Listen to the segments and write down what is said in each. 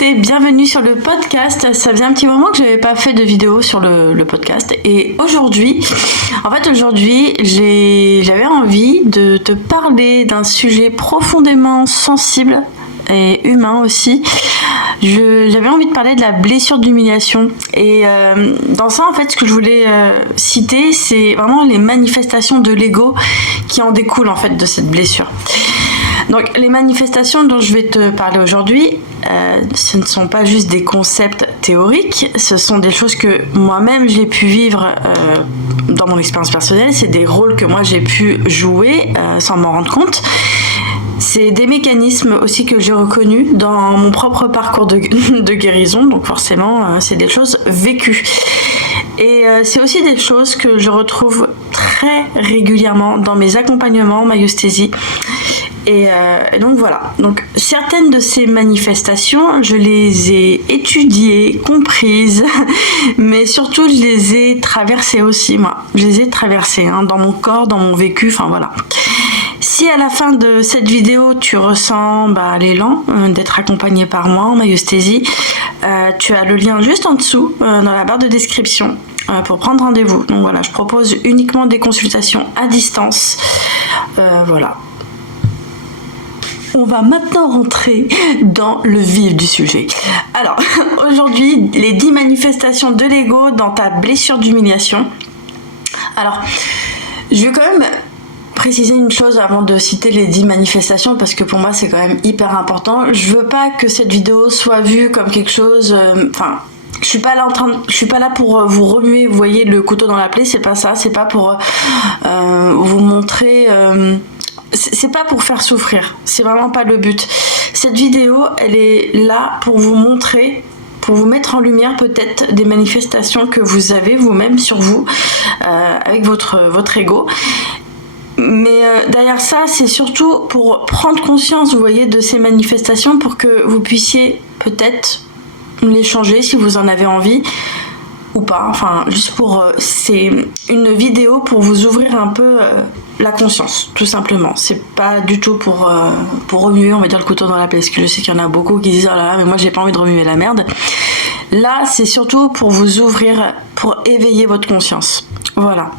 écoutez, bienvenue sur le podcast. Ça faisait un petit moment que je n'avais pas fait de vidéo sur le podcast. Et aujourd'hui, j'avais envie de te parler d'un sujet profondément sensible et humain aussi. J'avais envie de parler de la blessure d'humiliation. Et dans ça, en fait, ce que je voulais citer, c'est vraiment les manifestations de l'ego qui en découlent en fait de cette blessure. Donc les manifestations dont je vais te parler aujourd'hui, ce ne sont pas juste des concepts théoriques, ce sont des choses que moi-même j'ai pu vivre dans mon expérience personnelle, c'est des rôles que moi j'ai pu jouer sans m'en rendre compte. C'est des mécanismes aussi que j'ai reconnus dans mon propre parcours de guérison, donc forcément c'est des choses vécues. Et c'est aussi des choses que je retrouve très régulièrement dans mes accompagnements myostésie. Et donc voilà, donc certaines de ces manifestations, je les ai étudiées, comprises, mais surtout je les ai traversées aussi, moi. Je les ai traversées dans mon corps, dans mon vécu, enfin voilà. Si à la fin de cette vidéo, tu ressens l'élan d'être accompagné par moi en myostésie, tu as le lien juste en dessous, dans la barre de description, pour prendre rendez-vous. Donc voilà, je propose uniquement des consultations à distance, voilà. On va maintenant rentrer dans le vif du sujet. Alors, aujourd'hui, les 10 manifestations de l'ego dans ta blessure d'humiliation. Alors, je vais quand même préciser une chose avant de citer les 10 manifestations parce que pour moi, c'est quand même hyper important. Je veux pas que cette vidéo soit vue comme quelque chose... je suis pas là pour vous remuer, vous voyez, le couteau dans la plaie, c'est pas ça. C'est pas pour vous montrer... c'est pas pour faire souffrir, c'est vraiment pas le but. Cette vidéo, elle est là pour vous montrer, pour vous mettre en lumière peut-être des manifestations que vous avez vous-même sur vous, avec votre ego. Mais derrière ça, c'est surtout pour prendre conscience, vous voyez, de ces manifestations pour que vous puissiez peut-être les changer si vous en avez envie. Ou pas, enfin juste pour c'est une vidéo pour vous ouvrir un peu la conscience, tout simplement. C'est pas du tout pour remuer, on va dire, le couteau dans la plaie, parce que je sais qu'il y en a beaucoup qui disent oh là là, mais moi j'ai pas envie de remuer la merde. Là, c'est surtout pour vous ouvrir, pour éveiller votre conscience. Voilà.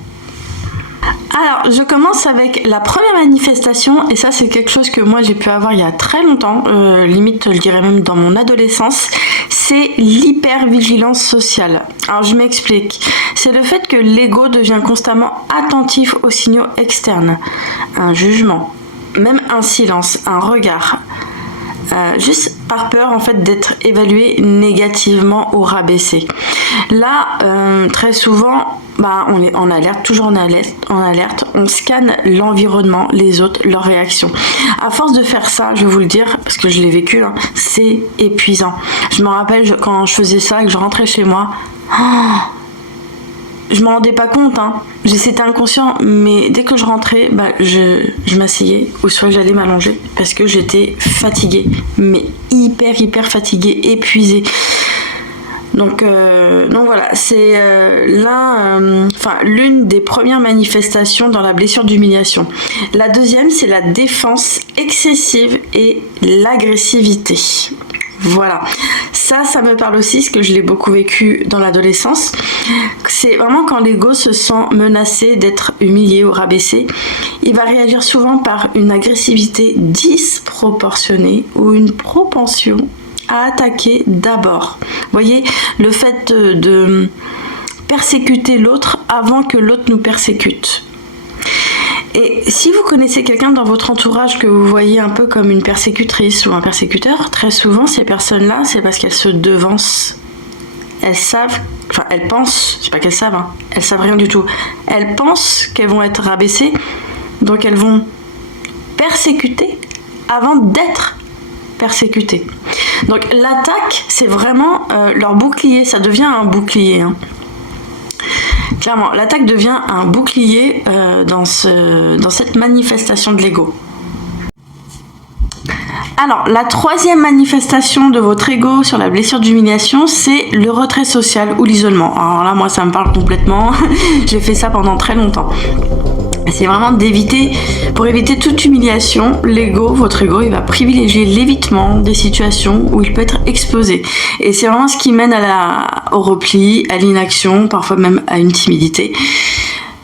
Alors, je commence avec la première manifestation, et ça c'est quelque chose que moi j'ai pu avoir il y a très longtemps, limite je dirais même dans mon adolescence, c'est l'hypervigilance sociale. Alors je m'explique, c'est le fait que l'ego devient constamment attentif aux signaux externes, un jugement, même un silence, un regard, juste par peur en fait d'être évalué négativement ou rabaissé. Là, très souvent, on est en alerte, toujours en alerte, on scanne l'environnement, les autres, leurs réactions. À force de faire ça, je vais vous le dire, parce que je l'ai vécu, c'est épuisant. Je me rappelle quand je faisais ça et que je rentrais chez moi, je m'en rendais pas compte, c'était inconscient, mais dès que je rentrais, je m'asseyais, ou soit j'allais m'allonger, parce que j'étais fatiguée, mais hyper fatiguée, épuisée. Donc voilà, c'est l'une des premières manifestations dans la blessure d'humiliation. La deuxième, c'est la défense excessive et l'agressivité. Voilà, ça me parle aussi, parce que je l'ai beaucoup vécu dans l'adolescence. C'est vraiment quand l'ego se sent menacé d'être humilié ou rabaissé, il va réagir souvent par une agressivité disproportionnée ou une propension à attaquer d'abord. Vous voyez, le fait de persécuter l'autre avant que l'autre nous persécute. Et si vous connaissez quelqu'un dans votre entourage que vous voyez un peu comme une persécutrice ou un persécuteur, très souvent ces personnes-là, c'est parce qu'elles se devancent. Elles pensent, c'est pas qu'elles savent, elles savent rien du tout. Elles pensent qu'elles vont être rabaissées, donc elles vont persécuter avant d'être persécutées. Donc l'attaque, c'est vraiment leur bouclier, ça devient un bouclier. Clairement, l'attaque devient un bouclier dans cette manifestation de l'ego. Alors, la troisième manifestation de votre ego sur la blessure d'humiliation, c'est le retrait social ou l'isolement. Alors là, moi, ça me parle complètement. J'ai fait ça pendant très longtemps. C'est vraiment pour éviter toute humiliation, votre ego, il va privilégier l'évitement des situations où il peut être exposé. Et c'est vraiment ce qui mène au repli, à l'inaction, parfois même à une timidité.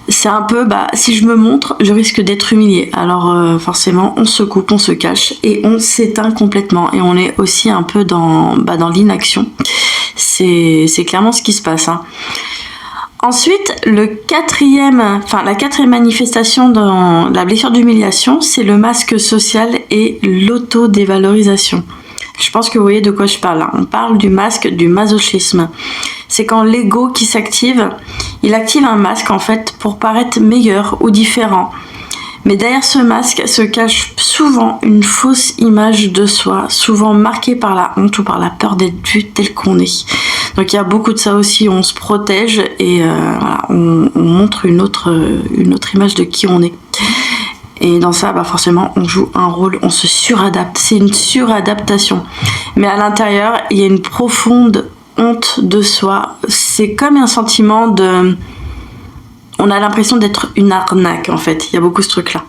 C'est un peu, si je me montre, je risque d'être humilié. Alors forcément, on se coupe, on se cache et on s'éteint complètement. Et on est aussi un peu dans l'inaction. C'est clairement ce qui se passe, hein. Ensuite, la quatrième manifestation dans la blessure d'humiliation, c'est le masque social et l'autodévalorisation. Je pense que vous voyez de quoi je parle là. On parle du masque du masochisme. C'est quand l'ego qui s'active, il active un masque en fait pour paraître meilleur ou différent. Mais derrière ce masque se cache souvent une fausse image de soi, souvent marquée par la honte ou par la peur d'être vu tel qu'on est. Donc il y a beaucoup de ça aussi, on se protège et on montre une autre image de qui on est. Et dans ça, forcément, on joue un rôle, on se suradapte. C'est une suradaptation. Mais à l'intérieur, il y a une profonde honte de soi. C'est comme un sentiment on a l'impression d'être une arnaque, en fait. Il y a beaucoup ce truc-là.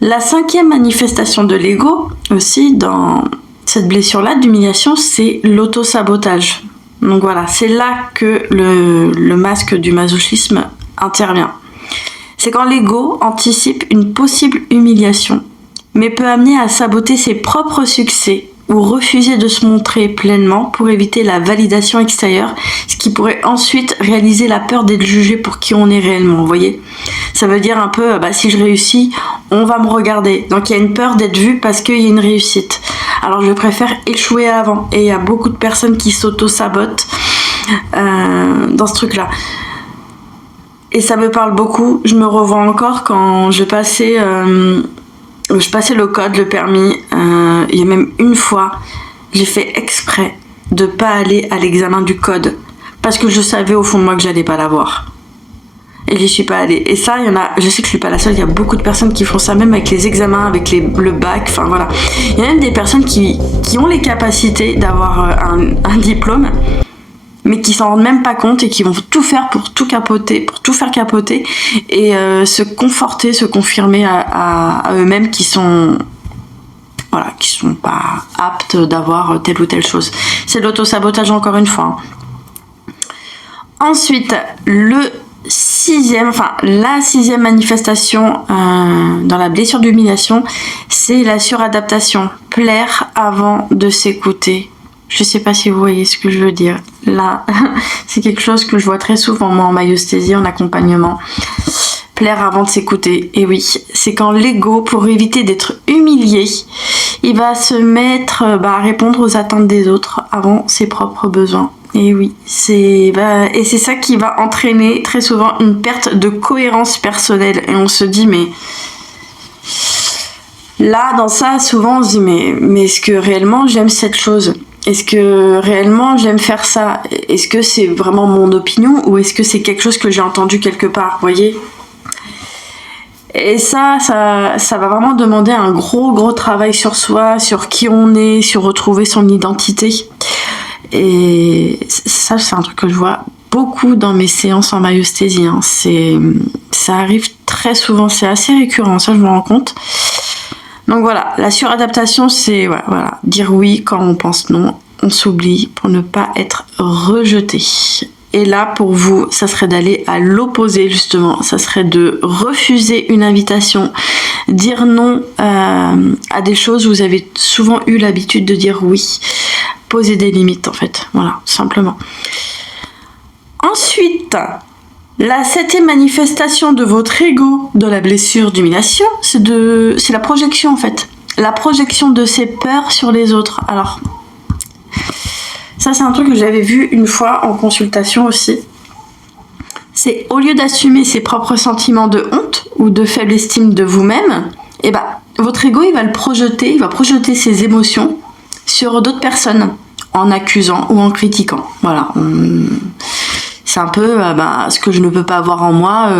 La cinquième manifestation de l'ego, aussi, dans cette blessure-là d'humiliation, c'est l'auto-sabotage. Donc voilà, c'est là que le masque du masochisme intervient. C'est quand l'ego anticipe une possible humiliation, mais peut amener à saboter ses propres succès ou refuser de se montrer pleinement pour éviter la validation extérieure, ce qui pourrait ensuite réaliser la peur d'être jugé pour qui on est réellement, vous voyez. Ça veut dire un peu, si je réussis, on va me regarder. Donc il y a une peur d'être vu parce qu'il y a une réussite. Alors je préfère échouer avant. Et il y a beaucoup de personnes qui s'auto-sabotent dans ce truc-là. Et ça me parle beaucoup. Je me revois encore quand je passais le code, le permis. Il y a même une fois, j'ai fait exprès de pas aller à l'examen du code parce que je savais au fond de moi que j'allais pas l'avoir. Et j'y suis pas allée. Et ça, je sais que je suis pas la seule, il y a beaucoup de personnes qui font ça, même avec les examens, avec le bac, enfin voilà. Il y a même des personnes qui ont les capacités d'avoir un diplôme, mais qui s'en rendent même pas compte et qui vont tout faire pour tout faire capoter et se conforter, se confirmer à eux-mêmes qui sont pas aptes d'avoir telle ou telle chose. C'est de l'auto-sabotage encore une fois. Ensuite, la sixième manifestation dans la blessure d'humiliation, c'est la suradaptation. Plaire avant de s'écouter. Je sais pas si vous voyez ce que je veux dire. Là, c'est quelque chose que je vois très souvent moi en maïeusthésie, en accompagnement. Plaire avant de s'écouter. Et oui, c'est quand l'ego, pour éviter d'être humilié, il va se mettre à répondre aux attentes des autres avant ses propres besoins. Et oui, c'est ça qui va entraîner très souvent une perte de cohérence personnelle. Et on se dit, mais là, dans ça, souvent, on se dit, mais est-ce que réellement j'aime cette chose ? Est-ce que réellement j'aime faire ça ? Est-ce que c'est vraiment mon opinion ou est-ce que c'est quelque chose que j'ai entendu quelque part, vous voyez ? Et ça va vraiment demander un gros travail sur soi, sur qui on est, sur retrouver son identité. Et ça, c'est un truc que je vois beaucoup dans mes séances en maïeusthésie. Ça arrive très souvent, c'est assez récurrent, ça je me rends compte. Donc voilà, la suradaptation, c'est dire oui quand on pense non, on s'oublie pour ne pas être rejeté. Et là, pour vous, ça serait d'aller à l'opposé, justement. Ça serait de refuser une invitation, dire non à des choses où vous avez souvent eu l'habitude de dire oui. Poser des limites, en fait. Voilà, simplement. Ensuite, la septième manifestation de votre ego dans la blessure d'humiliation, c'est la projection, en fait. La projection de ses peurs sur les autres. Alors, ça, c'est un truc que j'avais vu une fois en consultation aussi. C'est au lieu d'assumer ses propres sentiments de honte ou de faible estime de vous-même, votre ego, il va projeter ses émotions sur d'autres personnes en accusant ou en critiquant. Voilà. C'est un peu ce que je ne peux pas avoir en moi,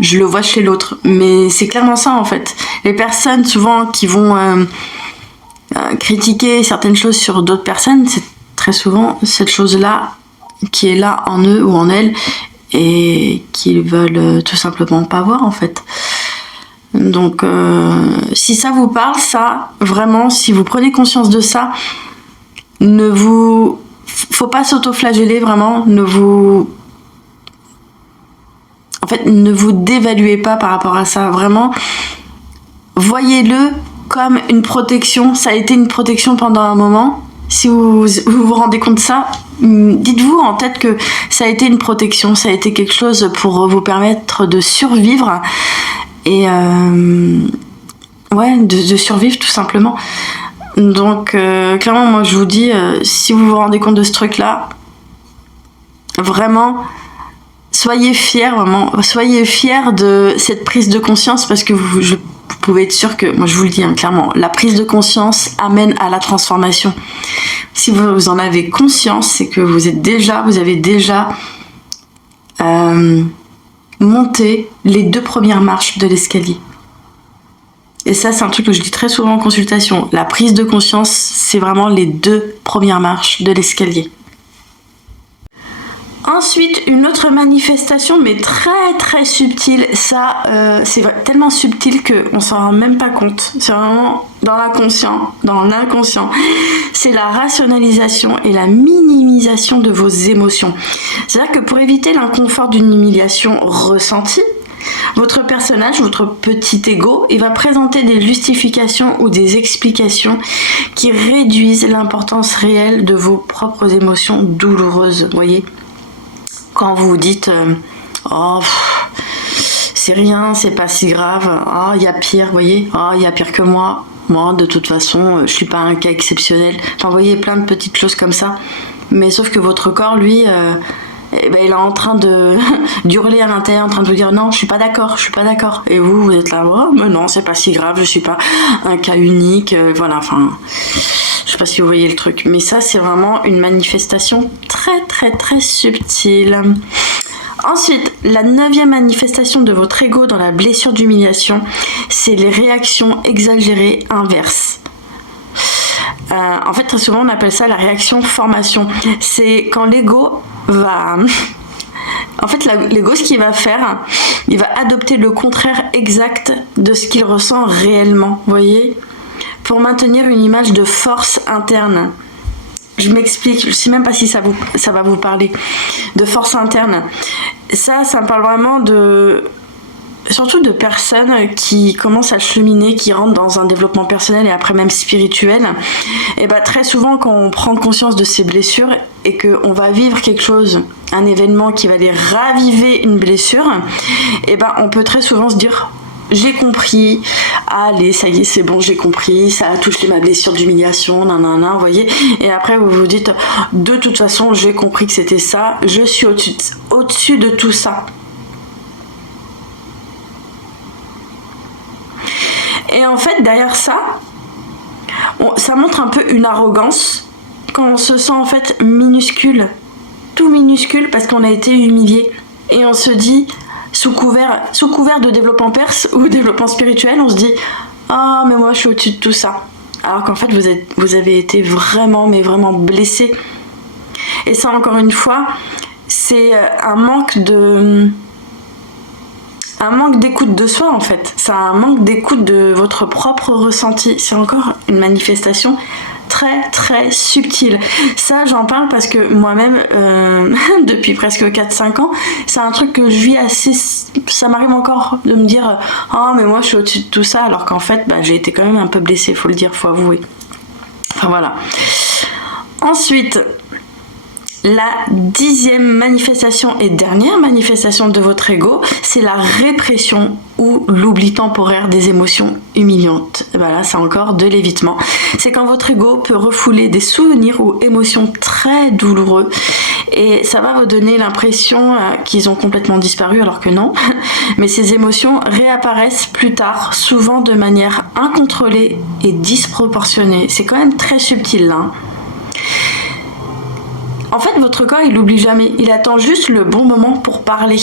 je le vois chez l'autre. Mais c'est clairement ça, en fait. Les personnes, souvent, qui vont critiquer certaines choses sur d'autres personnes, c'est très souvent cette chose-là qui est là en eux ou en elles et qu'ils veulent tout simplement pas voir en fait. Donc si ça vous parle, ça, vraiment, si vous prenez conscience de ça, faut pas s'auto-flageller, vraiment, ne vous dévaluez pas par rapport à ça, vraiment, voyez-le comme une protection. Ça a été une protection pendant un moment. Si vous vous rendez compte de ça, dites-vous en tête que ça a été une protection, ça a été quelque chose pour vous permettre de survivre et de survivre tout simplement. Donc clairement, moi je vous dis, si vous vous rendez compte de ce truc là, vraiment soyez fiers de cette prise de conscience, parce que vous pouvez être sûr que, moi je vous le dis clairement, la prise de conscience amène à la transformation. Si vous en avez conscience, c'est que vous avez déjà monté les 2 premières marches de l'escalier. Et ça, c'est un truc que je dis très souvent en consultation. La prise de conscience, c'est vraiment les 2 premières marches de l'escalier. Ensuite, une autre manifestation, mais très très subtile. Ça, c'est tellement subtil qu'on s'en rend même pas compte. C'est vraiment dans l'inconscient. C'est la rationalisation et la minimisation de vos émotions. C'est-à-dire que pour éviter l'inconfort d'une humiliation ressentie, votre personnage, votre petit ego, il va présenter des justifications ou des explications qui réduisent l'importance réelle de vos propres émotions douloureuses. Vous voyez ? Quand vous vous dites c'est rien, c'est pas si grave, il y a pire, vous voyez, il y a pire que moi, de toute façon, je suis pas un cas exceptionnel. Enfin, vous voyez, plein de petites choses comme ça. Mais sauf que votre corps, lui, il est en train d'hurler à l'intérieur, en train de vous dire non, je suis pas d'accord. Et vous êtes là, mais non, c'est pas si grave, je suis pas un cas unique, voilà, enfin. Je sais pas si vous voyez le truc, mais ça c'est vraiment une manifestation très très très subtile. Ensuite, la 9e manifestation de votre ego dans la blessure d'humiliation, c'est les réactions exagérées inverses. En fait, très souvent on appelle ça la réaction formation. C'est quand l'ego va... En fait, l'ego, ce qu'il va faire, il va adopter le contraire exact de ce qu'il ressent réellement, vous voyez ? Pour maintenir une image de force interne. Je m'explique, je sais même pas si ça va vous parler. De force interne. Ça me parle vraiment surtout de personnes qui commencent à cheminer, qui rentrent dans un développement personnel et après même spirituel. Et très souvent, quand on prend conscience de ces blessures et qu'on va vivre quelque chose, un événement qui va aller raviver une blessure, on peut très souvent se dire... J'ai compris, allez, ça y est, c'est bon, j'ai compris, ça a touché ma blessure d'humiliation, vous voyez. Et après, vous vous dites, de toute façon, j'ai compris que c'était ça, je suis au-dessus de tout ça. Et en fait, derrière ça, ça montre un peu une arrogance, quand on se sent en fait minuscule, tout minuscule, parce qu'on a été humilié. Et on se dit... Sous couvert de développement perse ou développement spirituel, on se dit mais moi je suis au-dessus de tout ça. Alors qu'en fait vous avez été vraiment, mais vraiment blessé. Et ça, encore une fois, c'est un manque d'écoute de soi en fait. C'est un manque d'écoute de votre propre ressenti. C'est encore une manifestation très très subtil. Ça, j'en parle parce que moi-même, depuis presque 4-5 ans, c'est un truc que je vis assez... Ça m'arrive encore de me dire mais moi je suis au-dessus de tout ça, alors qu'en fait j'ai été quand même un peu blessée, faut le dire, faut avouer. Enfin voilà. Ensuite, la 10e manifestation et dernière manifestation de votre ego, c'est la répression ou l'oubli temporaire des émotions humiliantes. Là, c'est encore de l'évitement. C'est quand votre ego peut refouler des souvenirs ou émotions très douloureux et ça va vous donner l'impression qu'ils ont complètement disparu, alors que non. Mais ces émotions réapparaissent plus tard, souvent de manière incontrôlée et disproportionnée. C'est quand même très subtil là. En fait, votre corps, il n'oublie jamais. Il attend juste le bon moment pour parler.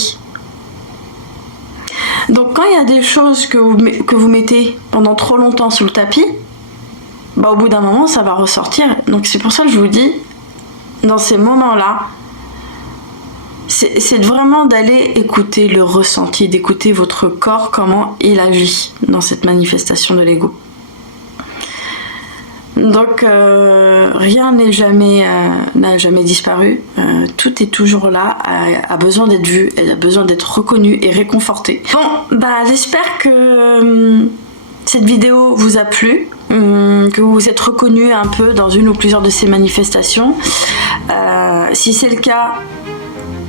Donc, quand il y a des choses que vous mettez pendant trop longtemps sous le tapis, au bout d'un moment, ça va ressortir. Donc, c'est pour ça que je vous dis, dans ces moments-là, c'est vraiment d'aller écouter le ressenti, d'écouter votre corps, comment il agit dans cette manifestation de l'ego. Donc rien n'a jamais disparu, tout est toujours là, a besoin d'être vu, a besoin d'être reconnu et réconforté. Bon, bah j'espère que cette vidéo vous a plu, que vous vous êtes reconnu un peu dans une ou plusieurs de ces manifestations. Si c'est le cas,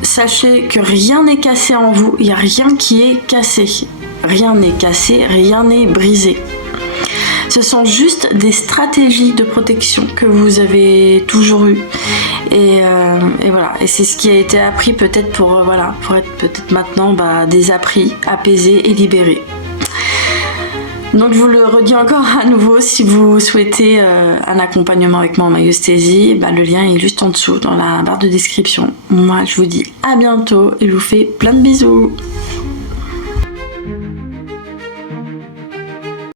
sachez que rien n'est cassé en vous, il n'y a rien qui est cassé. Rien n'est cassé, rien n'est brisé. Ce sont juste des stratégies de protection que vous avez toujours eues. Et voilà. Et c'est ce qui a été appris peut-être pour être peut-être maintenant désappris, apaisé et libéré. Donc je vous le redis encore à nouveau, si vous souhaitez un accompagnement avec moi en myostésie, le lien est juste en dessous dans la barre de description. Moi je vous dis à bientôt et je vous fais plein de bisous.